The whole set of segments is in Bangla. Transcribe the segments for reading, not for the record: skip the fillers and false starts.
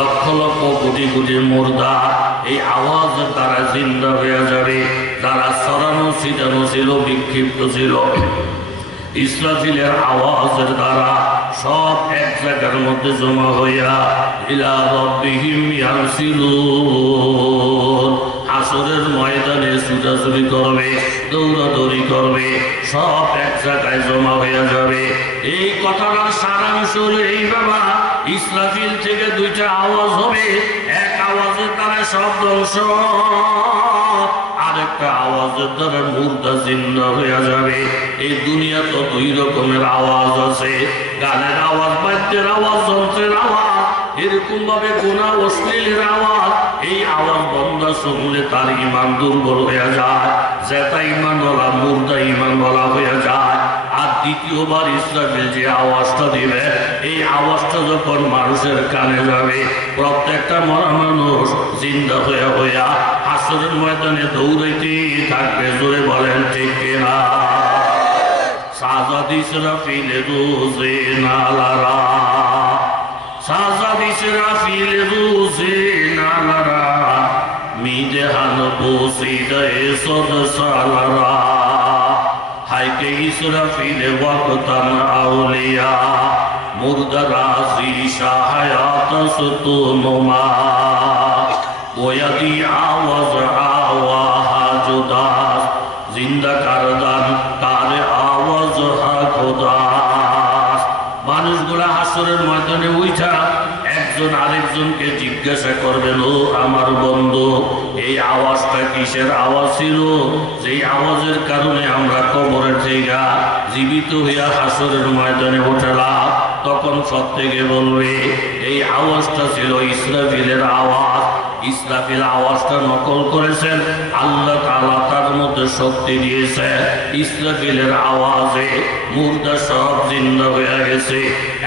লক্ষ লক্ষ কোটি কোটি মুর্দা এই আওয়াজের দ্বারা জিন্দা হয়ে যাবে। যারা সরানো ছিটানো ছিল, বিক্ষিপ্ত ছিল, ইসরাফিলের আওয়াজের দ্বারা সব এক জায়গার মধ্যে জমা হইয়া ইলা রাব্বিহিম ইয়ানসিলুন, হাসরের ময়দানে ছুটাছুটি করবে, দৌড়াদৌড়ি করবে, সব এক জায়গায় জমা হইয়া যাবে। এই কথাটার সারাংশ হল এই বাবা, ইসরাফিল থেকে দুইটা আওয়াজ হবে, এক আওয়াজের দ্বারা সব ধ্বংস, আরেকটা আওয়াজের দ্বারা মুর্দা জিন্দা হইয়া যাবে। এই দুনিয়া তো দুই রকমের আওয়াজ আছে, গানের আওয়াজ, বাদ্যের আওয়াজ, যন্ত্রের আওয়াজ, এরকম ভাবে গুনাহ অশ্লীলের আওয়াজ। এই আওয়াজ বন্ধা শুনলে তার ইমান দুর্বল হইয়া যায়, জেতা ইমান বলা মুর্দা ইমান বলা হইয়া যায়। আর দ্বিতীয়বার ইসরাফিল যে আওয়াজটা দিবে, এই আওয়াজটা যখন মানুষের কানে যাবে, প্রত্যেকটা মরা মানুষ জিন্দা হইয়া হইয়া হাসরের ময়দানে দৌড়াইতে থাকবে। জোরে বলেন ঠিক কিনা? সাজাদ ইসরাফিল রোজে নালারা, সাজাদ ইসরাফিল রোজে নালারা, মিজান বসিদে সদ সালারা, হাইকে ইসরাফিল ওয়াক্তান আউলিয়া, মুর্দা রাজি শাহায়াত সুতুনুমা, ওয়াদি আওয়াজ আওয়াহা জুদাস, জিন্দা কারদান তার আওয়াজ হা খোদাস। মানুষগুলা হাসরের ময়দানে উঠা একজন আরেকজনকে জিজ্ঞাসা করবেন, ও আমার বন্ধু, এই আওয়াজটা কিসের আওয়াজ ছিল? যেই আওয়াজের কারণে আমরা কবরের জায়গা জীবিত হইয়া হাসরের ময়দানে উঠলাম। তখন প্রত্যেকে বলবে, এই আওয়াজটা ছিল ইসরাফিলের আওয়াজ। ইসরাফিল আওয়াজটা নকল করেছেন, আল্লাহ তাআলা তার মধ্যে শক্তি দিয়েছে। ইসরাফিলের আওয়াজে মুর্দা সব জিন্দা হয়ে গেছে।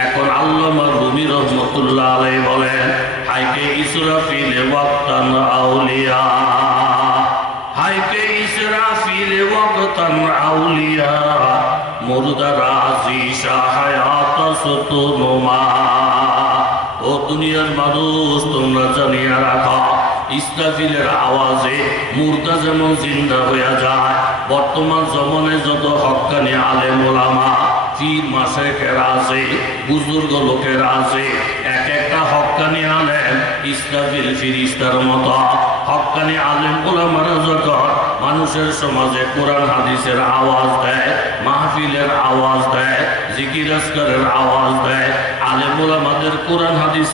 এখন আল্লামা রুমি রহমতুল্লাহ আলাইহি বলেন, হাইকে ইসরাফিল ওয়াক্তান আউলিয়া, হাইকে ইসরাফিল ওয়াক্তান আউলিয়া, মুর্দা রাজি শাহায়াত সুতুনুমা। ও দুনিয়ার মানুষ, তোমরা জানিয়া রাখো, ইসরাফিলের আওয়াজে মুর্দা যেমন জিন্দা হইয়া যায়। বর্তমান জমানে যত হক্কানি আলেম ওলামা, পীর মাশায়েখেরা আছে, বুজুর্গ লোকেরা আছে, এক একটা হক্কানি আলেম ইসরাফিল ফিরিস্তার মতো। হক্কানি আলেম ওলামারা যখন মানুষের সমাজে কোরআন হাদিসের আওয়াজ দেয়, মাহফিলের আওয়াজ দেয়, জিকির আজকারের আওয়াজ দেয়, আলেম ওলামাদের কোরআন হাদিস